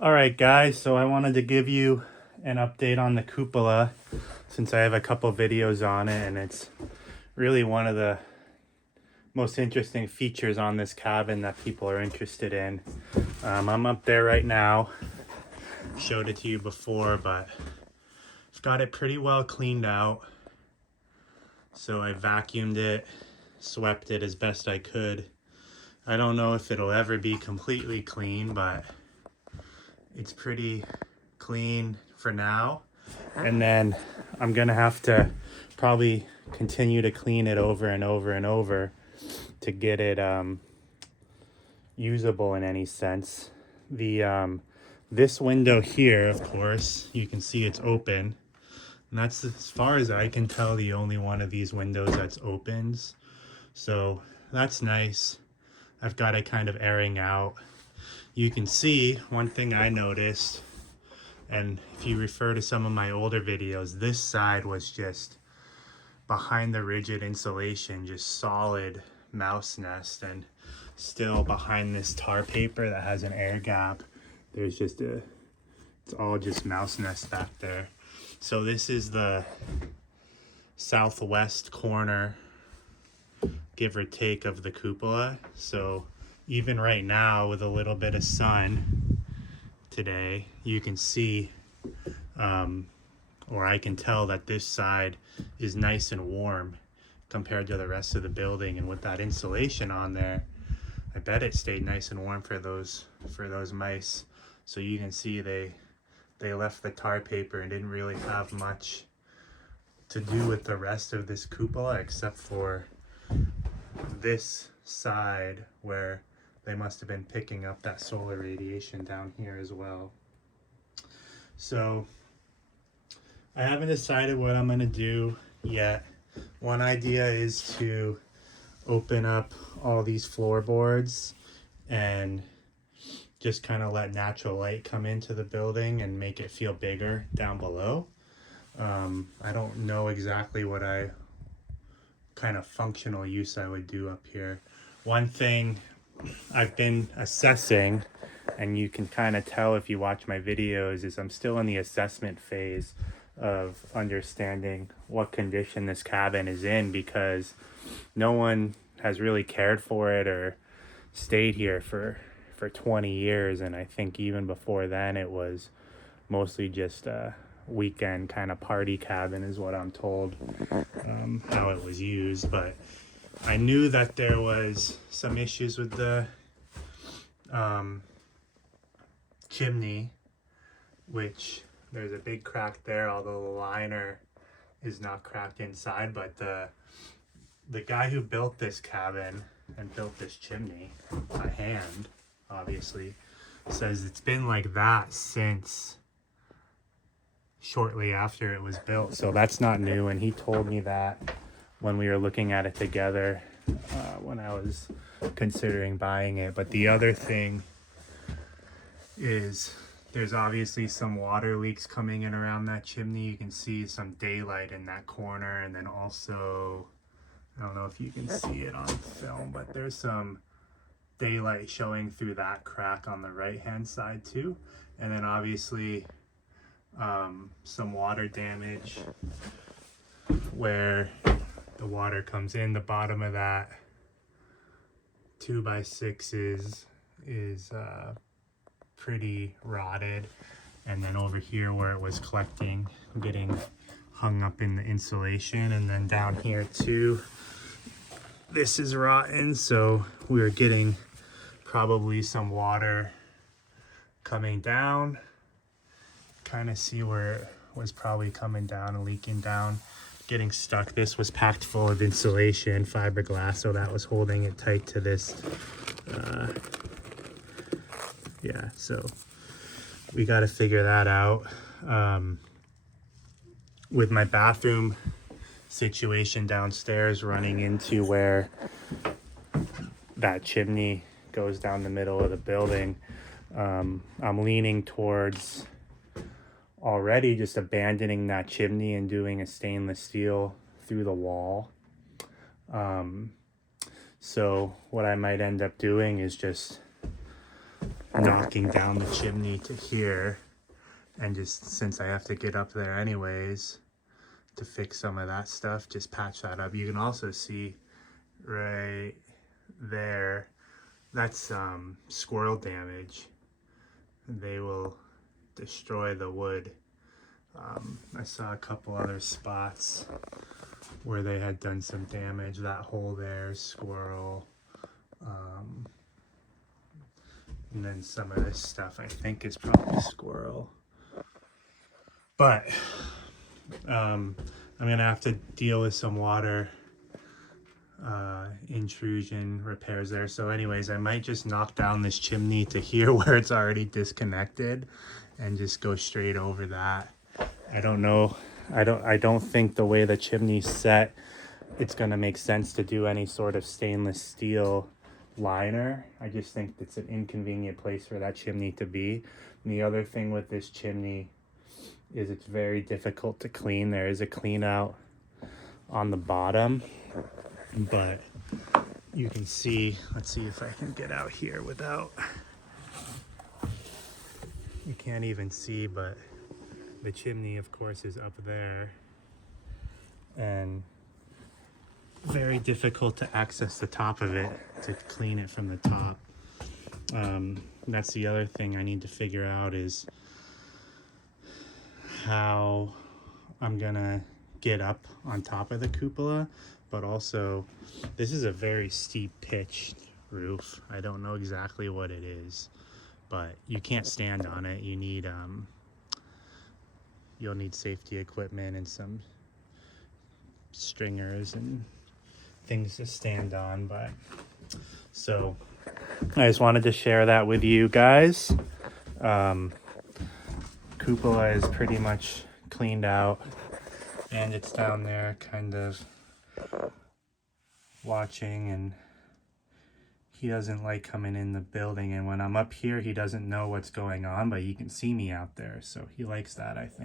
All right, guys, so I wanted to give you an update on the cupola since I have a couple videos on it, and it's really one of the most interesting features on this cabin that people are interested in. I'm up there right now. Showed it to you before, but I've got it pretty well cleaned out. So I vacuumed it, swept it as best I could. I don't know if it'll ever be completely clean, but it's pretty clean for now. And then I'm gonna have to probably continue to clean it over and over and over to get it usable in any sense. The this window here, of course, you can see it's open, and that's, as far as I can tell, the only one of these windows that's opens. So that's nice. I've got it kind of airing out. You can see one thing I noticed, and if you refer to some of my older videos, this side was just behind the rigid insulation, just solid mouse nest, and still behind this tar paper that has an air gap, there's just it's all just mouse nest back there. So this is the southwest corner, give or take, of the cupola. So even right now with a little bit of sun today, you can see or I can tell that this side is nice and warm compared to the rest of the building. And with that insulation on there, I bet it stayed nice and warm for those mice. So you can see they left the tar paper and didn't really have much to do with the rest of this cupola, except for this side where they must have been picking up that solar radiation down here as well. So I haven't decided what I'm gonna do yet. One idea is to open up all these floorboards and just kind of let natural light come into the building and make it feel bigger down below. I don't know exactly what kind of functional use I would do up here. One thing I've been assessing, and you can kind of tell if you watch my videos, is I'm still in the assessment phase of understanding what condition this cabin is in, because no one has really cared for it or stayed here for 20 years. And I think even before then it was mostly just a weekend kind of party cabin is what I'm told, how it was used. But I knew that there was some issues with the chimney, which there's a big crack there, although the liner is not cracked inside. But the guy who built this cabin and built this chimney by hand, obviously, says it's been like that since shortly after it was built. So that's not new, and he told me that when we were looking at it together, when I was considering buying it. But the other thing is there's obviously some water leaks coming in around that chimney. You can see some daylight in that corner, and then also, I don't know if you can see it on film, but there's some daylight showing through that crack on the right hand side too. And then obviously some water damage where the water comes in. The bottom of that 2x6 is pretty rotted, and then over here where it was collecting, getting hung up in the insulation, and then down here too, this is rotten. So we were getting probably some water coming down, kind of see where it was probably coming down and leaking down, getting stuck. This was packed full of insulation, fiberglass, so that was holding it tight to this. Yeah, so we got to figure that out. With my bathroom situation downstairs running into where that chimney goes down the middle of the building, I'm leaning towards already just abandoning that chimney and doing a stainless steel through the wall. So what I might end up doing is just knocking down the chimney to here, and just since I have to get up there anyways to fix some of that stuff, just patch that up. You can also see right there, that's squirrel damage. They will destroy the wood. I saw a couple other spots where they had done some damage. That hole there, squirrel. And then some of this stuff I think is probably squirrel. But I'm gonna have to deal with some water intrusion repairs there. So anyways, I might just knock down this chimney to here where it's already disconnected and just go straight over that. I don't know. I don't think the way the chimney's set, it's gonna make sense to do any sort of stainless steel liner. I just think it's an inconvenient place for that chimney to be. And the other thing with this chimney is it's very difficult to clean. There is a clean out on the bottom, but you can see, let's see if I can get out here without, you can't even see, but the chimney of course is up there and very difficult to access the top of it to clean it from the top. That's the other thing I need to figure out is how I'm gonna get up on top of the cupola, but also this is a very steep pitched roof. I don't know exactly what it is, but you can't stand on it. You need you'll need safety equipment and some stringers and things to stand on. But so I just wanted to share that with you guys. Cupola is pretty much cleaned out and it's down there kind of watching, and he doesn't like coming in the building, and when I'm up here he doesn't know what's going on, but he can see me out there, so he likes that, I think.